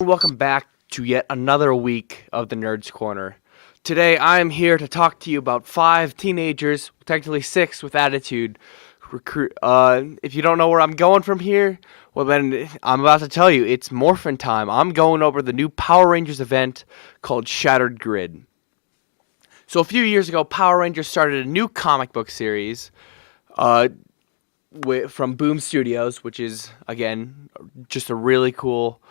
Welcome back to yet another week of the Nerds Corner. Today I am here to talk to you about 5 teenagers, technically 6 with attitude. If you don't know where I'm going from here, well then I'm about to tell you, it's Morphin time. I'm going over the new Power Rangers event called Shattered Grid. So a few years ago, Power Rangers started a new comic book series from Boom Studios, which is, again, just a really cool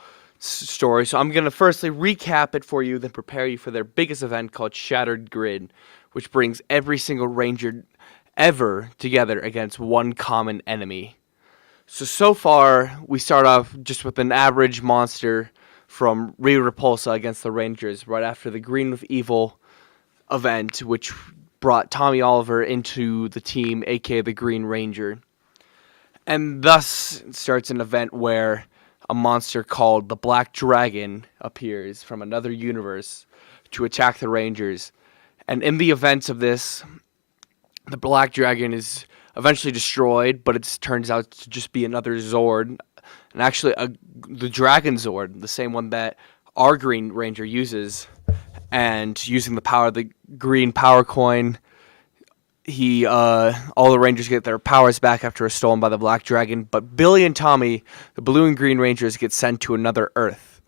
story. So I'm going to firstly recap it for you, then prepare you for their biggest event called Shattered Grid, which brings every single Ranger ever together against one common enemy. So far, we start off just with an average monster from Repulsa against the Rangers right after the Green with Evil event, which brought Tommy Oliver into the team, A.K.A. the Green Ranger. And thus starts an event where a monster called the Black Dragon appears from another universe to attack the Rangers. And in the events of this, the Black Dragon is eventually destroyed, but it turns out to just be another Zord. And actually, the Dragon Zord, the same one that our Green Ranger uses. And using the power of the green power coin, all the Rangers get their powers back after it's stolen by the Black Dragon. But Billy and Tommy, the Blue and Green Rangers, get sent to another Earth,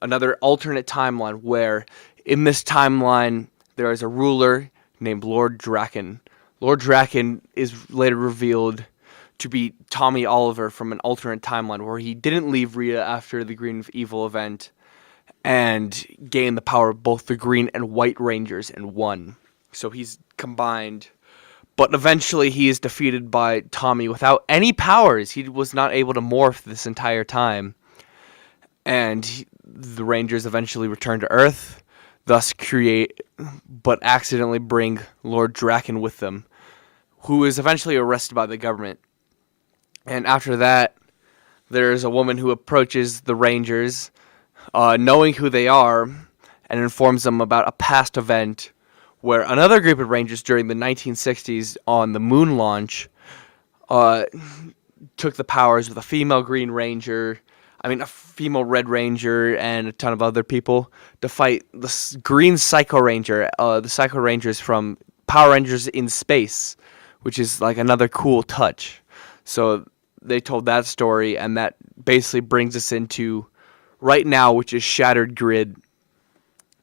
another alternate timeline where, in this timeline, there is a ruler named Lord Draken. Lord Draken is later revealed to be Tommy Oliver from an alternate timeline where he didn't leave Rita after the Green with Evil event and gained the power of both the Green and White Rangers in one. So he's combined. But eventually he is defeated by Tommy without any powers. He was not able to morph this entire time. And the Rangers eventually return to Earth, thus but accidentally bring Lord Draken with them, who is eventually arrested by the government. And after that, there's a woman who approaches the Rangers, knowing who they are, and informs them about a past event where another group of Rangers during the 1960s on the moon launch took the powers with a female a female Red Ranger, and a ton of other people to fight the Green Psycho Ranger, the Psycho Rangers from Power Rangers in Space, which is like another cool touch. So they told that story, and that basically brings us into right now, which is Shattered Grid.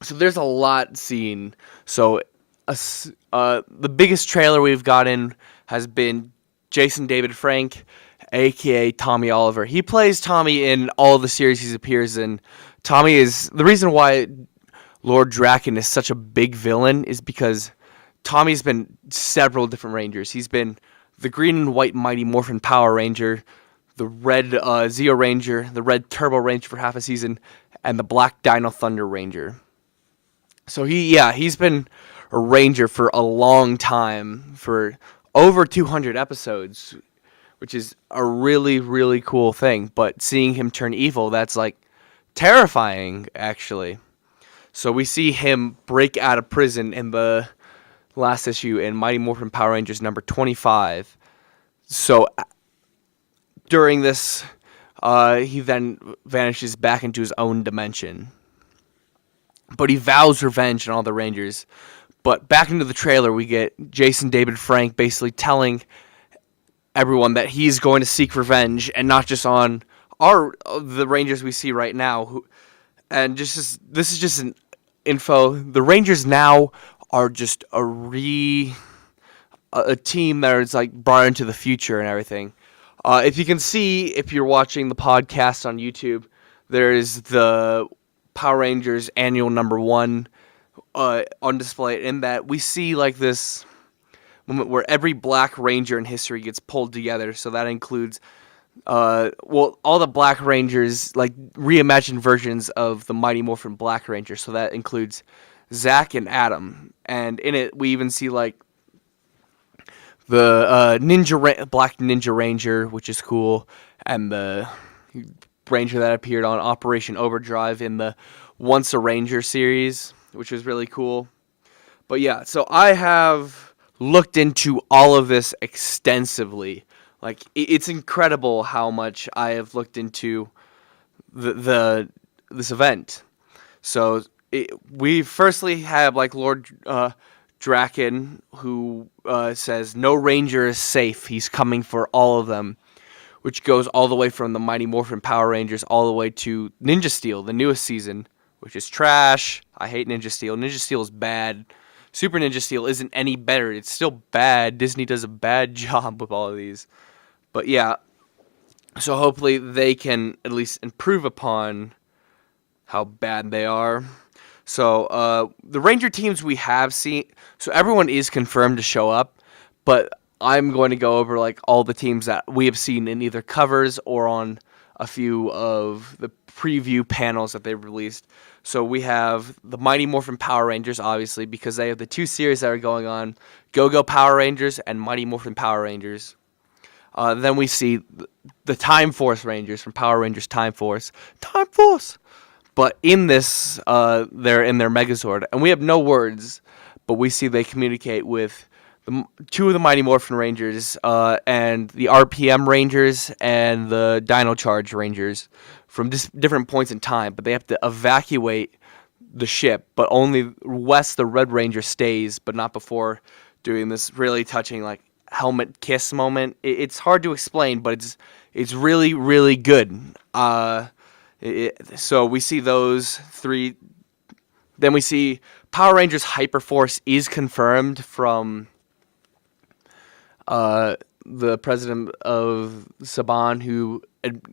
So there's a lot seen. So the biggest trailer we've gotten has been Jason David Frank, a.k.a. Tommy Oliver. He plays Tommy in all the series he appears in. Tommy is the reason why Lord Draken is such a big villain is because Tommy's been several different Rangers. He's been the Green and White Mighty Morphin Power Ranger, the Red Zeo Ranger, the Red Turbo Ranger for half a season, and the Black Dino Thunder Ranger. So he's been a Ranger for a long time, for over 200 episodes, which is a really, really cool thing. But seeing him turn evil, that's like terrifying, actually. So we see him break out of prison in the last issue in Mighty Morphin Power Rangers number 25. So during this, he then vanishes back into his own dimension. But he vows revenge on all the Rangers. But back into the trailer, we get Jason David Frank basically telling everyone that he's going to seek revenge, and not just on the Rangers we see right now. This is just an info. The Rangers now are just a team that is like brought into the future and everything. If you can see, if you're watching the podcast on YouTube, there's the Power Rangers annual number 1 on display. In that we see like this moment where every Black Ranger in history gets pulled together. So that includes all the Black Rangers, like reimagined versions of the Mighty Morphin Black Ranger. So that includes Zack and Adam, and in it we even see like the Black Ninja Ranger, which is cool, and the Ranger that appeared on Operation Overdrive in the Once a Ranger series, which was really cool. But yeah, so I have looked into all of this extensively. Like, it's incredible how much I have looked into the this event. So we firstly have like Lord Draken, who says no ranger is safe. He's coming for all of them, which goes all the way from the Mighty Morphin Power Rangers all the way to Ninja Steel, the newest season, which is trash. I hate Ninja Steel. Ninja Steel is bad. Super Ninja Steel isn't any better. It's still bad. Disney does a bad job with all of these. But yeah, so hopefully they can at least improve upon how bad they are. So the Ranger teams we have seen, so everyone is confirmed to show up, but I'm going to go over like all the teams that we have seen in either covers or on a few of the preview panels that they've released. So we have the Mighty Morphin Power Rangers, obviously, because they have the two series that are going on, Go-Go Power Rangers and Mighty Morphin Power Rangers. Then we see the Time Force Rangers from Power Rangers Time Force. Time Force! But in this, they're in their Megazord, and we have no words, but we see they communicate with two of the Mighty Morphin Rangers and the RPM Rangers and the Dino Charge Rangers from different points in time, but they have to evacuate the ship, but only West, the Red Ranger, stays, but not before doing this really touching like helmet kiss moment. It's hard to explain, but it's really, really good. So we see those three. Then we see Power Rangers Hyperforce is confirmed from the president of Saban, who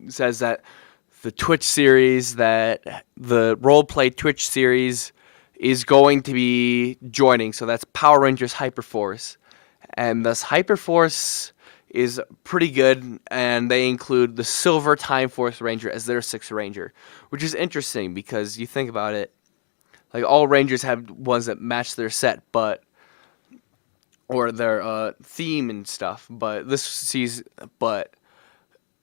says that the Twitch series, that the roleplay Twitch series is going to be joining. So that's Power Rangers Hyperforce. And this Hyperforce is pretty good, and they include the Silver Time Force Ranger as their sixth Ranger, which is interesting because you think about it, like all Rangers have ones that match their set, or their theme and stuff, but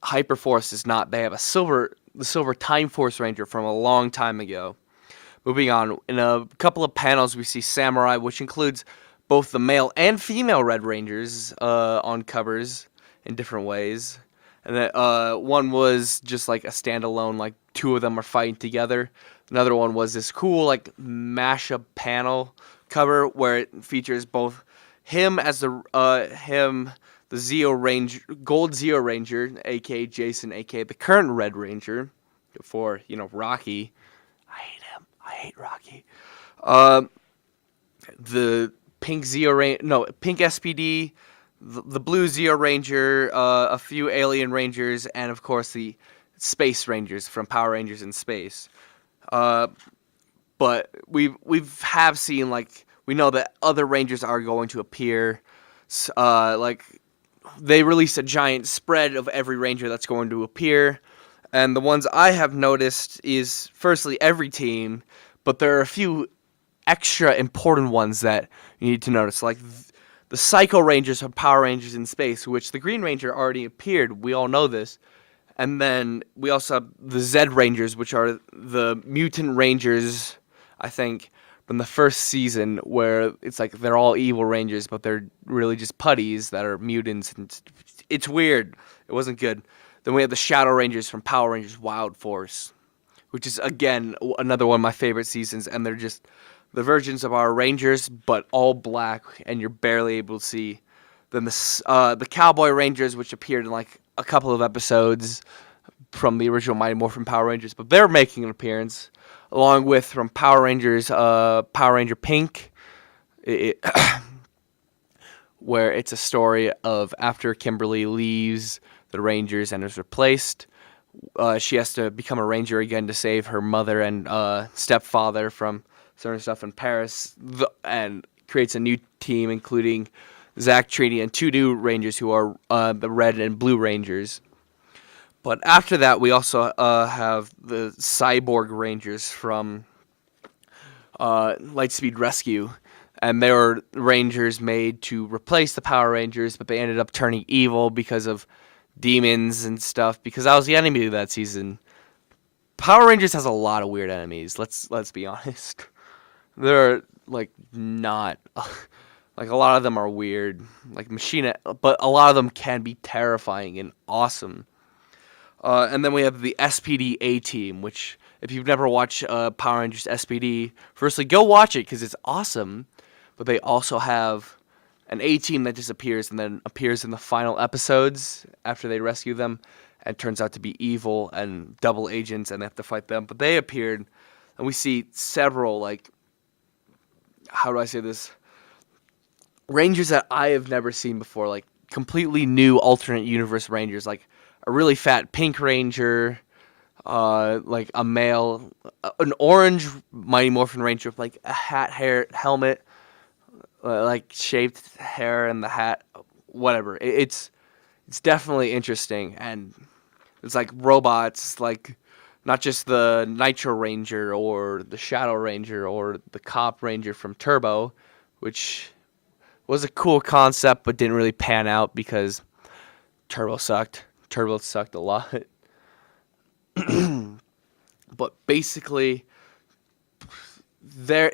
Hyperforce is not. They have the Silver Time Force Ranger from a long time ago. Moving on, in a couple of panels, we see Samurai, which includes both the male and female Red Rangers on covers in different ways. And then one was just like a standalone, like two of them are fighting together. Another one was this cool like mashup panel cover where it features both him as the Zeo Ranger, Gold Zeo Ranger, A.K.A. Jason, A.K.A. the current Red Ranger, for Rocky. I hate him. I hate Rocky. The Pink Pink SPD, the Blue Zeo Ranger, a few Alien Rangers, and of course the Space Rangers from Power Rangers in Space. But we've seen, like, we know that other Rangers are going to appear. Like, they released a giant spread of every Ranger that's going to appear. And the ones I have noticed is, firstly, every team, but there are a few extra important ones that you need to notice, like the Psycho Rangers from Power Rangers in Space, which the Green Ranger already appeared. We all know this. And then we also have the Zed Rangers, which are the mutant Rangers, I think, from the first season, where it's like they're all evil Rangers, but they're really just putties that are mutants. And it's weird. It wasn't good. Then we have the Shadow Rangers from Power Rangers Wild Force, which is, again, another one of my favorite seasons. And they're just the versions of our Rangers, but all black, and you're barely able to see. Then the Cowboy Rangers, which appeared in like a couple of episodes from the original Mighty Morphin Power Rangers, but they're making an appearance, along with from Power Rangers, Power Ranger Pink, where it's a story of after Kimberly leaves the Rangers and is replaced, she has to become a Ranger again to save her mother and stepfather from certain stuff in Paris, and creates a new team, including Zack, Trini, and two new Rangers who are the Red and Blue Rangers. But after that, we also have the Cyborg Rangers from Lightspeed Rescue. And they were Rangers made to replace the Power Rangers, but they ended up turning evil because of demons and stuff, because that was the enemy of that season. Power Rangers has a lot of weird enemies, let's be honest. They're, like, not... Like, a lot of them are weird, like Machina, but a lot of them can be terrifying and awesome. And then we have the SPD A-Team, which if you've never watched Power Rangers SPD, firstly go watch it because it's awesome. But they also have an A team that disappears and then appears in the final episodes after they rescue them, and turns out to be evil and double agents, and they have to fight them. But they appeared, and we see several, like, how do I say this? Rangers that I have never seen before, like completely new alternate universe Rangers, like a really fat pink Ranger, like a male, an orange Mighty Morphin Ranger with like a hair helmet, like shaved hair and the hat, whatever. It's definitely interesting, and it's like robots, like not just the Nitro Ranger or the Shadow Ranger or the Cop Ranger from Turbo, which was a cool concept but didn't really pan out because Turbo sucked. Turbo sucked a lot. But basically,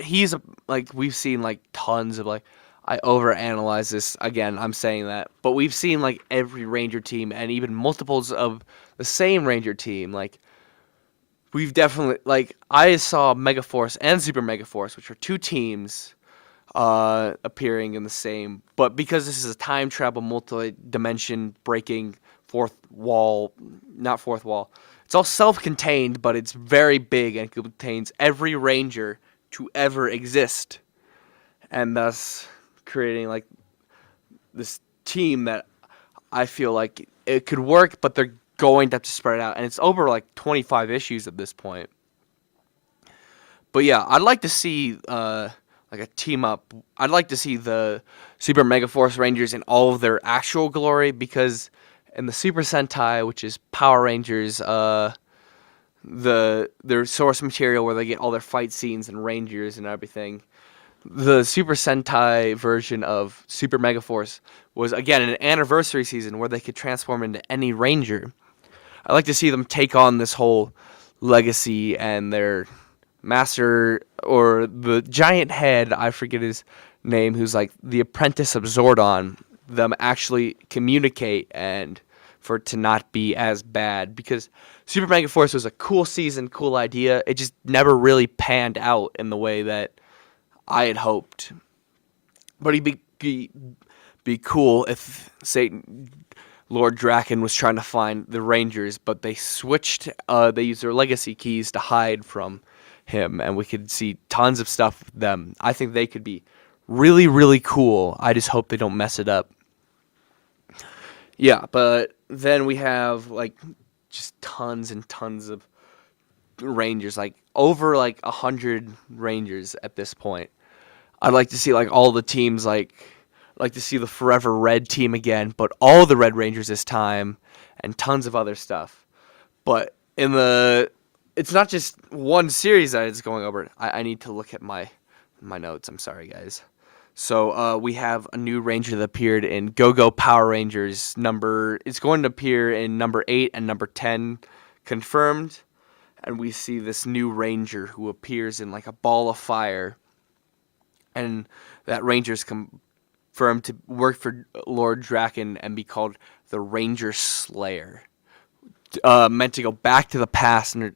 he's like, we've seen like tons of, like, I overanalyze this again, I'm saying that, but we've seen like every Ranger team and even multiples of the same Ranger team. Like, we've definitely, like, I saw Megaforce and Super Megaforce, which are two teams appearing in the same, but because this is a time travel, multi-dimension breaking not fourth wall, it's all self-contained, but it's very big and contains every Ranger to ever exist, and thus creating like this team that I feel like it could work, but they're going to have to spread it out, and it's over like 25 issues at this point. But yeah, I'd like to see like a team up. I'd like to see the Super Megaforce Rangers in all of their actual glory, because in the Super Sentai, which is Power Rangers, their source material where they get all their fight scenes and Rangers and everything, the Super Sentai version of Super Megaforce was, again, an anniversary season where they could transform into any Ranger. I'd like to see them take on this whole legacy, and their master, or the giant head, I forget his name, who's like the apprentice of Zordon, them actually communicate, and for it to not be as bad, because Super Megaforce was a cool season, cool idea. It just never really panned out in the way that I had hoped. But he'd be cool if, say, Lord Draken was trying to find the Rangers, but they switched, they used their legacy keys to hide from him, and we could see tons of stuff with them. I think they could be really, really cool. I just hope they don't mess it up. Yeah, but then we have like just tons and tons of Rangers, like over like 100 Rangers at this point. I'd like to see like all the teams, like to see the Forever Red team again, but all the Red Rangers this time, and tons of other stuff. But it's not just one series that it's going over. I need to look at my notes. I'm sorry, guys. So we have a new Ranger that appeared in Go-Go Power Rangers it's going to appear in number 8 and number 10 confirmed. And we see this new Ranger who appears in like a ball of fire. And that Ranger's confirmed to work for Lord Draken and be called the Ranger Slayer. Meant to go back to the past and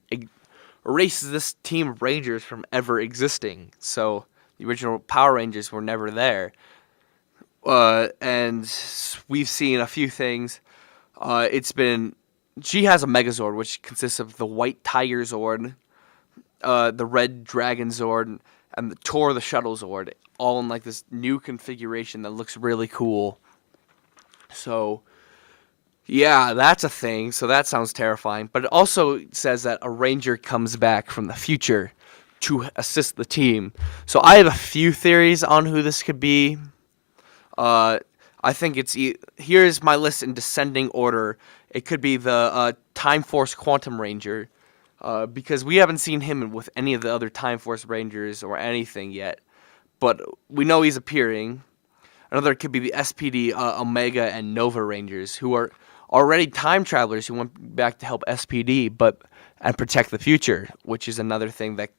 erases this team of Rangers from ever existing. So the original Power Rangers were never there. And we've seen a few things. She has a Megazord, which consists of the White Tiger Zord, the Red Dragon Zord, and the Tor the Shuttle Zord, all in like this new configuration that looks really cool. So yeah, that's a thing. So that sounds terrifying. But it also says that a Ranger comes back from the future to assist the team. So I have a few theories on who this could be. I think here's my list in descending order. It could be the Time Force Quantum Ranger, because we haven't seen him with any of the other Time Force Rangers or anything yet. But we know he's appearing. Another could be the SPD Omega and Nova Rangers, who are already time travelers who went back to help SPD and protect the future, which is another thing that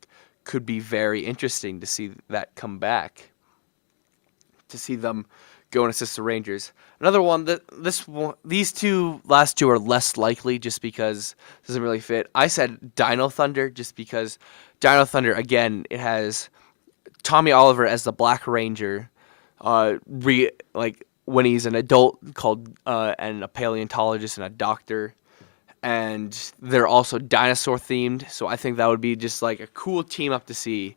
could be very interesting to see that come back. To see them go and assist the Rangers. Another one that these last two are less likely just because it doesn't really fit. I said Dino Thunder just because Dino Thunder, again, it has Tommy Oliver as the Black Ranger, when he's an adult called and a paleontologist and a doctor, and they're also dinosaur themed. So I think that would be just like a cool team up to see.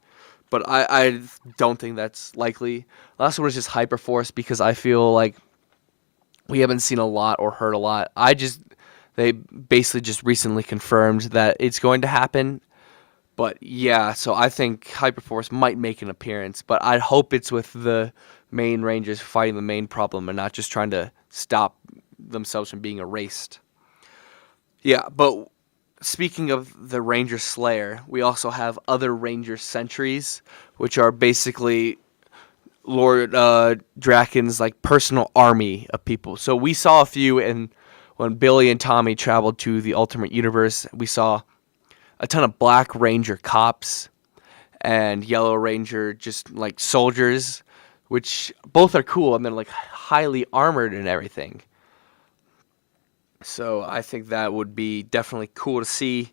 But I don't think that's likely. Last one is just Hyperforce because I feel like we haven't seen a lot or heard a lot. They basically just recently confirmed that it's going to happen. But yeah, so I think Hyperforce might make an appearance, but I hope it's with the main Rangers fighting the main problem and not just trying to stop themselves from being erased. Yeah, but speaking of the Ranger Slayer, we also have other Ranger Sentries, which are basically Lord Draken's like personal army of people. So we saw a few when Billy and Tommy traveled to the Ultimate Universe. We saw a ton of Black Ranger cops and Yellow Ranger just like soldiers, which both are cool and they're like highly armored and everything. So I think that would be definitely cool to see.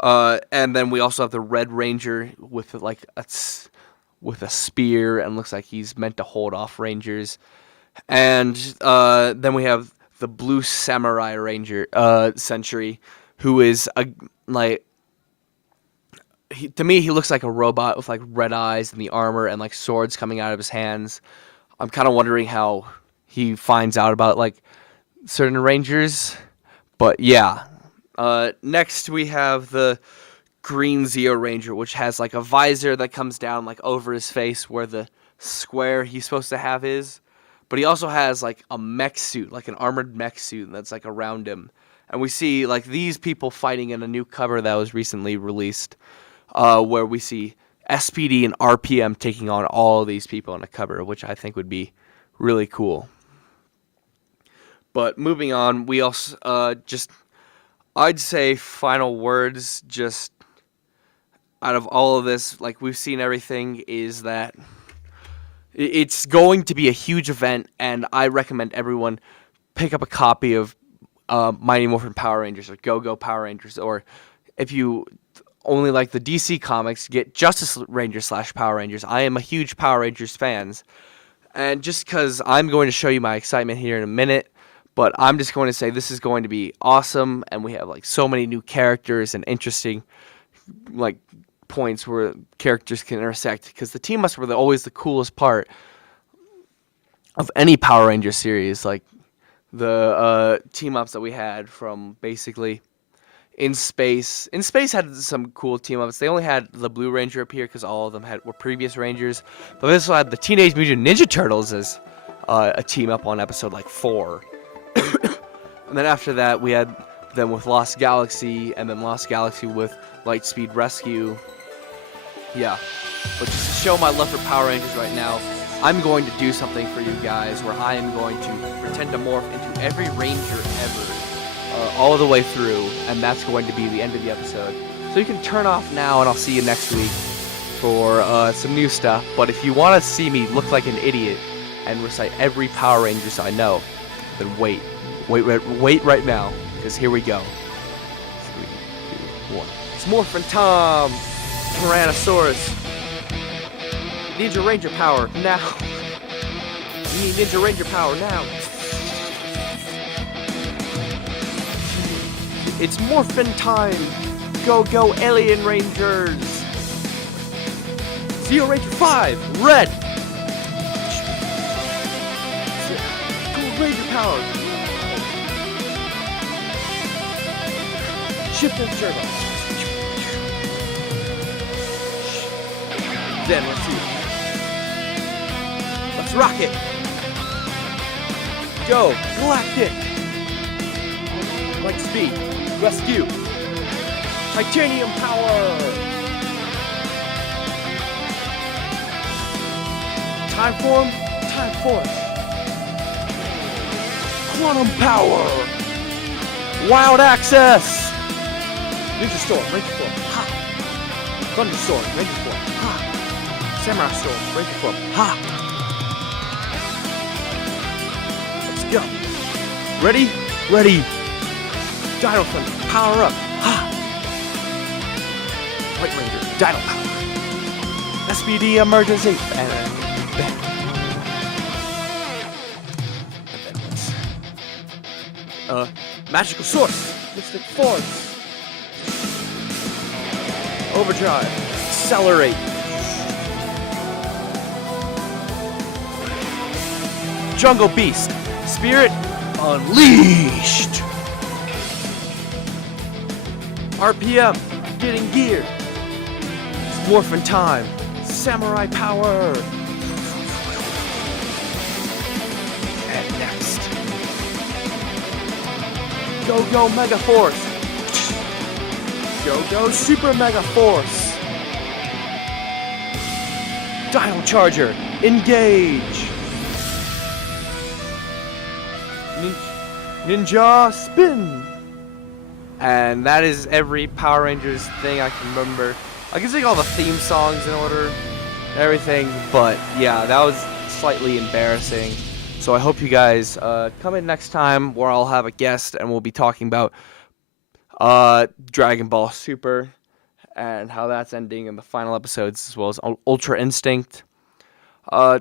And then we also have the Red Ranger with a spear and looks like he's meant to hold off Rangers. And then we have the Blue Samurai Ranger Sentry, who is to me he looks like a robot with like red eyes and the armor and like swords coming out of his hands. I'm kind of wondering how he finds out about like certain Rangers. But yeah, next we have the Green Zeo Ranger, which has like a visor that comes down like over his face where the square he's supposed to have is. But he also has like a mech suit, like an armored mech suit that's like around him. And we see like these people fighting in a new cover that was recently released, where we see SPD and RPM taking on all of these people in a cover, which I think would be really cool. But moving on, we also I'd say final words, just out of all of this, like we've seen everything, is that it's going to be a huge event, and I recommend everyone pick up a copy of Mighty Morphin Power Rangers or Go-Go Power Rangers, or if you only like the DC comics, get Justice Rangers / Power Rangers. I am a huge Power Rangers fans, and just because I'm going to show you my excitement here in a minute, but I'm just going to say this is going to be awesome, and we have like so many new characters and interesting like points where characters can intersect, because the team ups were always the coolest part of any Power Ranger series. Like the team ups that we had from basically In Space had some cool team ups. They only had the Blue Ranger appear because all of them were previous Rangers, but this one had the Teenage Mutant Ninja Turtles as a team up on episode like 4. And then after that we had them with Lost Galaxy, and then Lost Galaxy with Lightspeed Rescue. Yeah, but just to show my love for Power Rangers right now, I'm going to do something for you guys where I am going to pretend to morph into every Ranger ever, all the way through, and that's going to be the end of the episode. So you can turn off now, and I'll see you next week for some new stuff. But if you want to see me look like an idiot and recite every Power Rangers I know, then wait right now, because here we go. 3, 2, 1. It's Morphin' Tom! Tyrannosaurus! Ninja Ranger power, now! We need Ninja Ranger power, now! It's Morphin' time! Go Alien Rangers! Zeo Ranger 5, red! Gold Ranger power! Shift and turbo. Then let's see. Let's rock it. Go Galactic. Light speed. Rescue. Titanium power. Time form. Time force. Quantum power. Wild access. Ninja Storm, Ranger Form, ha! Thunderstorm, Ranger Form, ha! Samurai Storm, Ranger Form, ha! Go. Ready? Ready. Dino Thunder, power up. Ha! White Ranger, Dino Power. SPD emergency. And then magical source. Mystic force. Overdrive. Accelerate. Jungle Beast. Spirit unleashed. RPM. Getting gear. It's morphin' time. Samurai power. And next. Go Megaforce. Go Super Megaforce. Dino Charger. Engage. Ninja spin. And that is every Power Rangers thing I can remember. I can sing all the theme songs in order, everything, but yeah, that was slightly embarrassing. So I hope you guys come in next time where I'll have a guest and we'll be talking about Dragon Ball Super and how that's ending in the final episodes, as well as Ultra Instinct.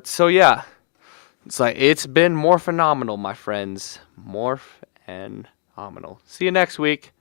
So yeah, it's been morphinominal, my friends. Morph and nominal. See you next week.